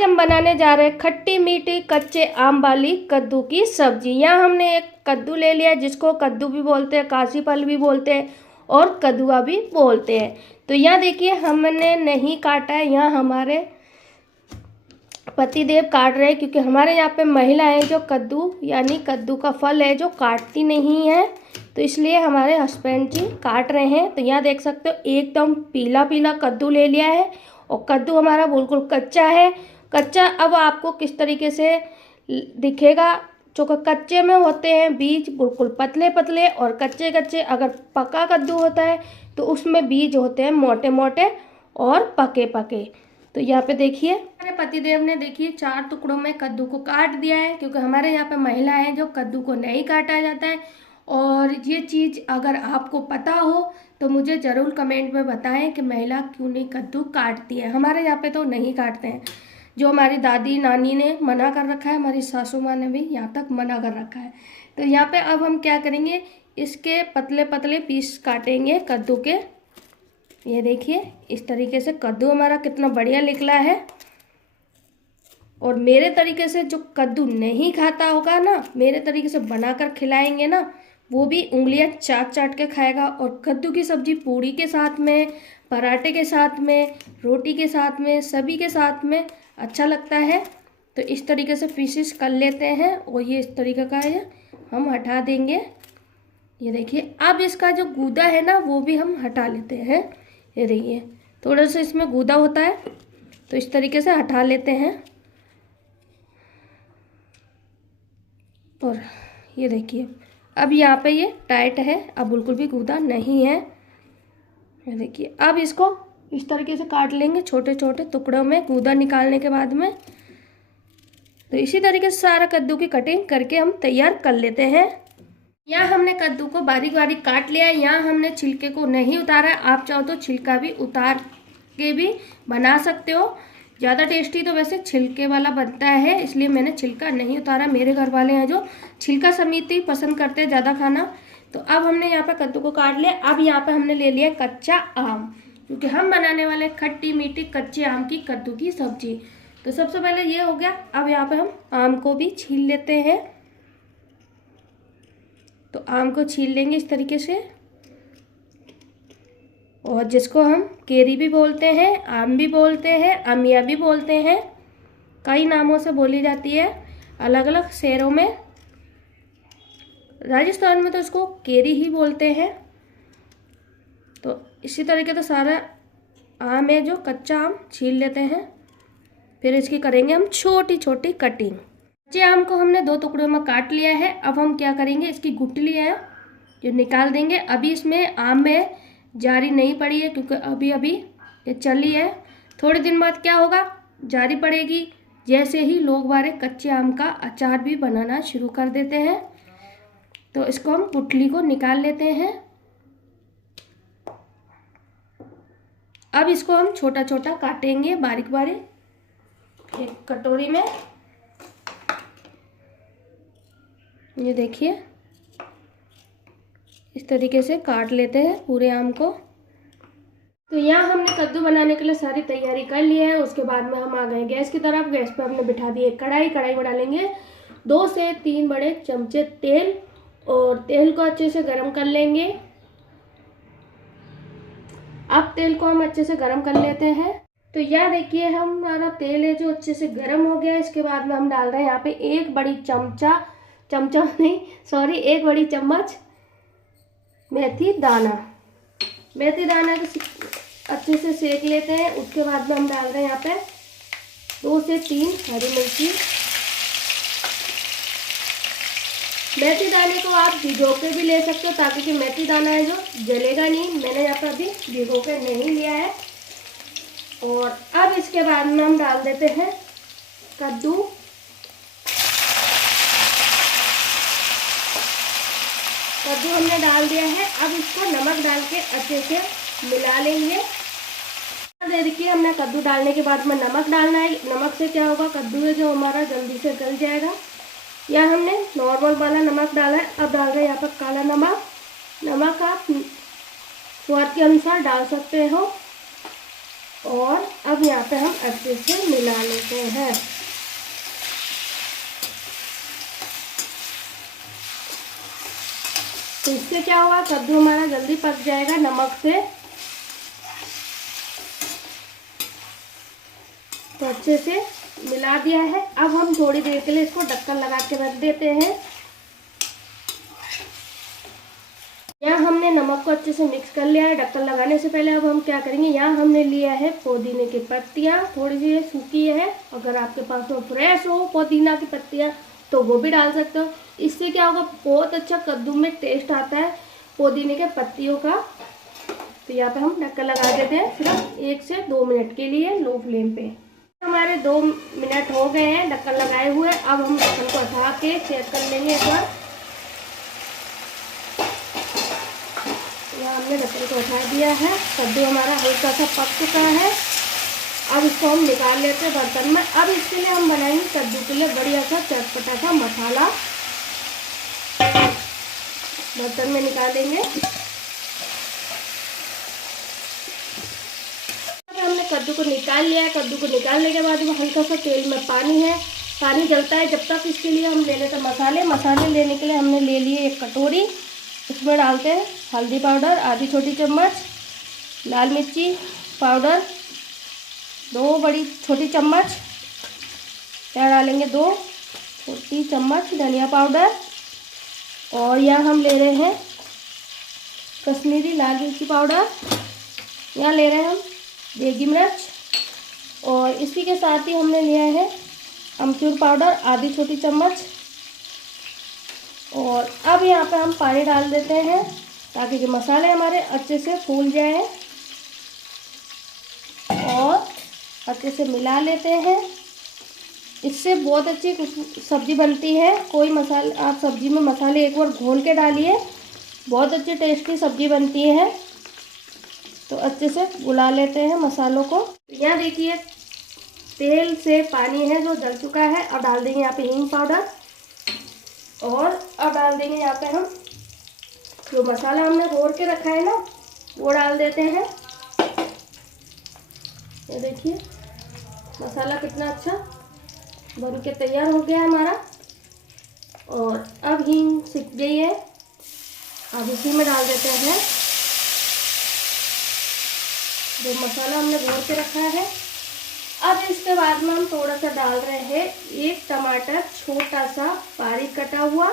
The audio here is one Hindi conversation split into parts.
आज हम बनाने जा रहे हैं खट्टी मीठी कच्चे आम वाली कद्दू की सब्जी। यहाँ हमने एक कद्दू ले लिया जिसको कद्दू भी बोलते हैं, काशी फल भी बोलते हैं और कद्दुआ भी बोलते हैं। तो यहाँ देखिए हमने नहीं काटा है, यहाँ हमारे पतिदेव काट रहे हैं क्योंकि हमारे यहाँ पे महिला है जो कद्दू यानी कद्दू का फल है जो काटती नहीं है, तो इसलिए हमारे हस्बैंड जी काट रहे हैं। तो यहाँ देख सकते हो एकदम पीला पीला कद्दू ले लिया है और कद्दू हमारा बिल्कुल कच्चा है। कच्चा अब आपको किस तरीके से दिखेगा, जो कच्चे में होते हैं बीज बिल्कुल पतले पतले और कच्चे कच्चे, अगर पका कद्दू होता है तो उसमें बीज होते हैं मोटे मोटे और पके पके। तो यहाँ पे देखिए हमारे पतिदेव ने देखिए 4 टुकड़ों में कद्दू को काट दिया है क्योंकि हमारे यहाँ पे महिला है जो कद्दू को नहीं काटा जाता है। और ये चीज़ अगर आपको पता हो तो मुझे ज़रूर कमेंट में बताएं कि महिला क्यों नहीं कद्दू काटती है। हमारे यहाँ पे तो नहीं काटते हैं, जो हमारी दादी नानी ने मना कर रखा है, हमारी सासू माँ ने भी यहाँ तक मना कर रखा है। तो यहाँ पे अब हम क्या करेंगे, इसके पतले पतले पीस काटेंगे कद्दू के। ये देखिए इस तरीके से कद्दू हमारा कितना बढ़िया निकला है। और मेरे तरीके से जो कद्दू नहीं खाता होगा ना, मेरे तरीके से बनाकर खिलाएंगे ना, वो भी उंगलियां चाट चाट के खाएगा। और कद्दू की सब्ज़ी पूड़ी के साथ में, पराठे के साथ में, रोटी के साथ में, सभी के साथ में अच्छा लगता है। तो इस तरीके से पीसेस कर लेते हैं और ये इस तरीके का है, हम हटा देंगे। ये देखिए अब इसका जो गूदा है ना वो भी हम हटा लेते हैं। ये देखिए थोड़ा सा इसमें गूदा होता है तो इस तरीके से हटा लेते हैं। और ये देखिए अब यहाँ पे ये टाइट है, अब बिल्कुल भी गूदा नहीं है। ये देखिए अब इसको इस तरीके से काट लेंगे छोटे छोटे टुकड़ों में गूदा निकालने के बाद में। तो इसी तरीके से सारा कद्दू की कटिंग करके हम तैयार कर लेते हैं। यहाँ हमने कद्दू को बारीक बारीक काट लिया है। यहाँ हमने छिलके को नहीं उतारा, आप चाहो तो छिलका भी उतार के भी बना सकते हो। ज़्यादा टेस्टी तो वैसे छिलके वाला बनता है, इसलिए मैंने छिलका नहीं उतारा। मेरे घर वाले हैं जो छिलका समेत ही पसंद करते हैं ज़्यादा खाना। तो अब हमने यहाँ पर कद्दू को काट लिया। अब यहाँ पर हमने ले लिया कच्चा आम, क्योंकि हम बनाने वाले खट्टी मीठी कच्चे आम की कद्दू की सब्जी। तो सबसे पहले ये हो गया। अब यहाँ पर हम आम को भी छील लेते हैं। तो आम को छील लेंगे इस तरीके से, और जिसको हम केरी भी बोलते हैं, आम भी बोलते हैं, अमिया भी बोलते हैं, कई नामों से बोली जाती है अलग अलग शहरों में। राजस्थान में तो इसको केरी ही बोलते हैं। तो इसी तरीके से सारा आम है जो कच्चा आम छील लेते हैं, फिर इसकी करेंगे हम छोटी छोटी कटिंग। कच्चे आम को हमने 2 टुकड़ों में काट लिया है। अब हम क्या करेंगे, इसकी गुठली है जो निकाल देंगे। अभी इसमें आम में जारी नहीं पड़ी है क्योंकि अभी अभी ये चली है। थोड़े दिन बाद क्या होगा, जारी पड़ेगी। जैसे ही लोग बारे कच्चे आम का अचार भी बनाना शुरू कर देते हैं। तो इसको हम गुठली को निकाल लेते हैं। अब इसको हम छोटा छोटा काटेंगे बारीक बारीक एक कटोरी में। ये देखिए इस तरीके से काट लेते हैं पूरे आम को। तो यहाँ हमने कद्दू बनाने के लिए सारी तैयारी कर ली है। उसके बाद में हम आ गए गैस की तरफ। गैस पर हमने बिठा दी कढ़ाई। कढ़ाई में डालेंगे 2 से 3 बड़े चमचे तेल, और तेल को अच्छे से गर्म कर लेंगे। अब तेल को हम अच्छे से गर्म कर लेते हैं। तो यह देखिए हमारा तेल है जो अच्छे से गर्म हो गया। इसके बाद में हम डाल रहे हैं यहाँ पे 1 बड़ी एक बड़ी चम्मच मेथी दाना। मेथी दाना को अच्छे से सेक लेते हैं। उसके बाद में हम डाल रहे हैं यहाँ पे 2 से 3 हरी मिर्ची। मेथी दाने को आप भिगो के भी ले सकते हो ताकि कि मेथी दाना है जो जलेगा नहीं। मैंने यहाँ पर अभी भिगो के नहीं लिया है। और अब इसके बाद में हम डाल देते हैं कद्दू। कद्दू हमने डाल दिया है। अब इसको नमक डाल के अच्छे से मिला लेंगे। देखिए हमने कद्दू डालने के बाद में नमक डालना है। नमक से क्या होगा, कद्दू है जो हमारा जल्दी से गल जाएगा। या हमने नॉर्मल वाला नमक डाला है। अब डाल रहे हैं यहाँ पर काला नमक। नमक आप स्वाद के अनुसार डाल सकते हो। और अब यहाँ पे हम अच्छे से मिला लेते हैं। तो इससे क्या होगा, कद्दू हमारा जल्दी पक जाएगा नमक से। तो अच्छे से मिला दिया है। अब हम थोड़ी देर के लिए इसको ढक्कन लगा के रख देते हैं। यहाँ हमने नमक को अच्छे से मिक्स कर लिया है ढक्कन लगाने से पहले। अब हम क्या करेंगे, यहाँ हमने लिया है पुदीने की पत्तियाँ, थोड़ी सी सूखी है। अगर आपके पास वो फ्रेश हो पुदीना की पत्तियाँ तो वो भी डाल सकते हो। इससे क्या होगा, बहुत अच्छा कद्दू में टेस्ट आता है पुदीने के पत्तियों का। तो यहाँ पे हम ढक्कन लगा देते हैं सिर्फ 1 से 2 मिनट के लिए लो फ्लेम पे। हमारे 2 मिनट हो गए हैं ढक्कन लगाए हुए। अब हम ढक्कन को हटा के चेक कर लेंगे एक बार। यहाँ हमने ढक्कन को हटा दिया है। कद्दू हमारा हल्का सा पक चुका है। अब इसको हम निकाल लेते हैं बर्तन में। अब इसके लिए हम बनाएंगे कद्दू के लिए बढ़िया सा चटपटा सा मसाला। बर्तन में निकालेंगे। हमने कद्दू को निकाल लिया है। कद्दू को निकालने के बाद वो हल्का सा तेल में पानी है, पानी जलता है जब तक। इसके लिए हम ले लेते हैं मसाले। मसाले लेने के लिए हमने ले लिए 1 कटोरी। इसमें डालते हैं हल्दी पाउडर आधी छोटी चम्मच, लाल मिर्ची पाउडर 2 बड़ी छोटी चम्मच, यहाँ डालेंगे 2 छोटी चम्मच धनिया पाउडर। और यहाँ हम ले रहे हैं कश्मीरी लाल मिर्ची पाउडर, यहाँ ले रहे हैं हम देगी मिर्च। और इसी के साथ ही हमने लिया है अमचूर पाउडर आधी छोटी चम्मच। और अब यहाँ पे हम पानी डाल देते हैं ताकि जो मसाले हमारे अच्छे से फूल जाए। और अच्छे से मिला लेते हैं। इससे बहुत अच्छी सब्ज़ी बनती है। कोई मसाला आप सब्ज़ी में मसाले एक बार घोल के डालिए, बहुत अच्छी टेस्टी सब्ज़ी बनती है। तो अच्छे से बुला लेते हैं मसालों को। यहाँ देखिए तेल से पानी है जो जल चुका है। अब डाल देंगे यहाँ पे हींग पाउडर। और अब डाल देंगे यहाँ पे हम जो मसाला हमने घोल के रखा है ना, वो डाल देते हैं। ये देखिए मसाला कितना अच्छा बन के तैयार हो गया हमारा। और अब हींग सिक गई है। अब इसी में डाल देते हैं जो मसाला हमने घोल के रखा है। अब इसके बाद में हम थोड़ा सा डाल रहे हैं 1 टमाटर छोटा सा बारीक कटा हुआ।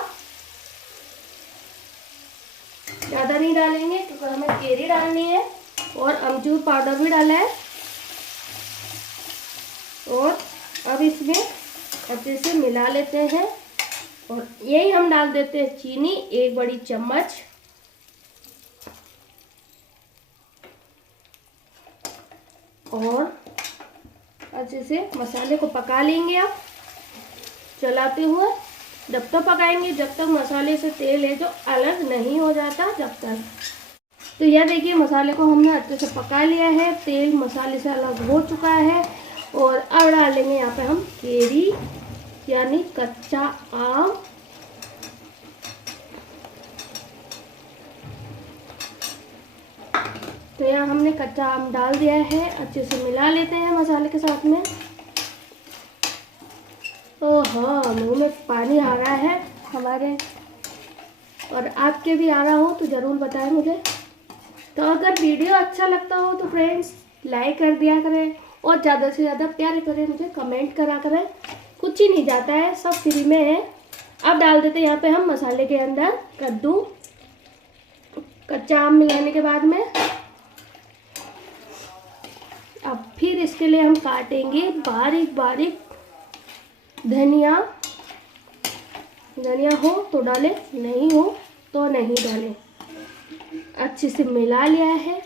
ज़्यादा नहीं डालेंगे क्योंकि हमें केरी डालनी है। और अमचूर पाउडर भी डाला है। और अब इसमें अच्छे से मिला लेते हैं। और यही हम डाल देते हैं चीनी 1 बड़ी चम्मच। और अच्छे से मसाले को पका लेंगे आप चलाते हुए। जब तक पकाएंगे जब तक मसाले से तेल है जो अलग नहीं हो जाता जब तक। तो यह देखिए मसाले को हमने अच्छे से पका लिया है, तेल मसाले से अलग हो चुका है। और अब डालेंगे यहाँ पे हम केरी यानी कच्चा आम। तो यहाँ हमने कच्चा आम डाल दिया है। अच्छे से मिला लेते हैं मसाले के साथ में। तो हाँ मुँह में पानी आ रहा है हमारे, और आपके भी आ रहा हो तो ज़रूर बताएं मुझे। तो अगर वीडियो अच्छा लगता हो तो फ्रेंड्स लाइक कर दिया करें और ज़्यादा से ज़्यादा प्यार करें, मुझे कमेंट करा करें। कुछ ही नहीं जाता है, सब फ्री में है। अब डाल देते हैं यहाँ पे हम मसाले के अंदर कद्दू। कच्चा आम मिलाने के बाद में अब फिर इसके लिए हम काटेंगे बारीक बारीक धनिया। धनिया हो तो डालें, नहीं हो तो नहीं डालें। अच्छे से मिला लिया है।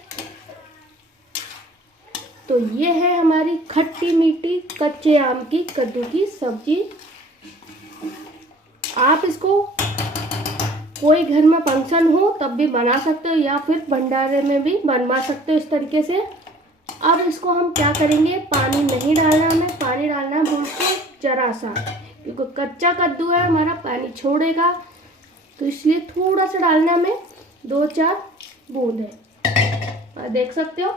तो ये है हमारी खट्टी मीठी कच्चे आम की कद्दू की सब्जी। आप इसको कोई घर में फंक्शन हो तब भी बना सकते हो या फिर भंडारे में भी बनवा सकते हो इस तरीके से। अब इसको हम क्या करेंगे, पानी नहीं डालना, हमें पानी डालना है बिल्कुल जरा सा, क्योंकि कच्चा कद्दू है हमारा पानी छोड़ेगा। तो इसलिए थोड़ा सा डालना में 2-4 बूंद है। देख सकते हो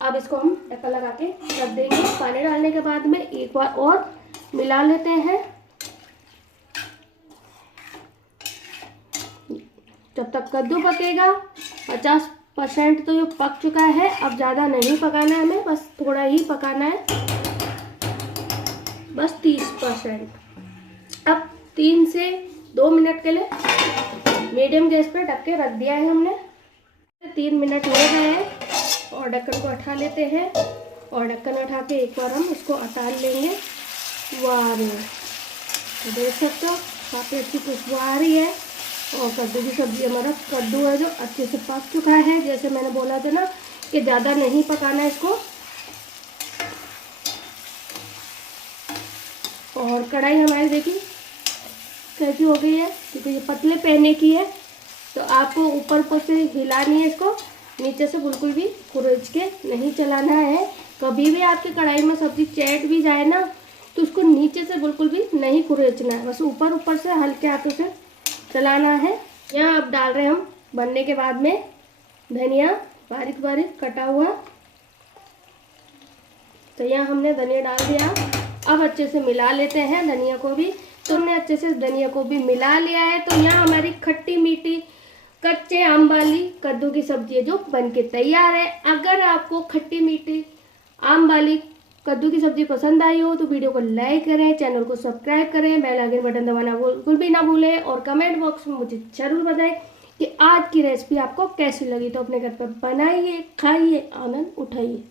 अब इसको हम ढक्कन लगा के रख देंगे। पानी डालने के बाद में एक बार और मिला लेते हैं जब तक कद्दू पकेगा। 50% तो ये पक चुका है, अब ज़्यादा नहीं पकाना है हमें, बस थोड़ा ही पकाना है, बस 30%। अब 3 से 2 मिनट के लिए मीडियम गैस पे ढक के रख दिया है हमने। 3 मिनट हो गए हैं और ढक्कन को उठा लेते हैं और ढक्कन उठा के एक बार हम इसको उतार लेंगे। वाह तो देख सकते हो काफ़ी अच्छी खुशबू आ रही है और कद्दू की सब्ज़ी हमारा कद्दू है जो अच्छे से पक चुका है। जैसे मैंने बोला था ना कि ज़्यादा नहीं पकाना है इसको। और कढ़ाई हमारी देखिए कैसी हो गई है, क्योंकि ये पतले पैने की है तो आपको ऊपर से हिलानी है इसको, नीचे से बिल्कुल भी खुरच के नहीं चलाना है। कभी भी आपकी कढ़ाई में सब्ज़ी चैट भी जाए ना तो उसको नीचे से बिल्कुल भी नहीं खुरचना है, बस ऊपर से हल्के हाथों से चलाना है। यहाँ अब डाल रहे हैं हम बनने के बाद में धनिया बारीक बारीक कटा हुआ। तो यहाँ हमने धनिया डाल दिया। अब अच्छे से मिला लेते हैं धनिया को भी। तो हमने अच्छे से धनिया को भी मिला लिया है। तो यहाँ हमारी खट्टी मीठी कच्चे आम वाली कद्दू की सब्जी है जो बनके तैयार है। अगर आपको खट्टी मीठी आम वाली कद्दू की सब्जी पसंद आई हो तो वीडियो को लाइक करें, चैनल को सब्सक्राइब करें, बेल आइकन बटन दबाना बिल्कुल भी ना भूलें और कमेंट बॉक्स में मुझे जरूर बताएं कि आज की रेसिपी आपको कैसी लगी। तो अपने घर पर बनाइए, खाइए, आनंद उठाइए।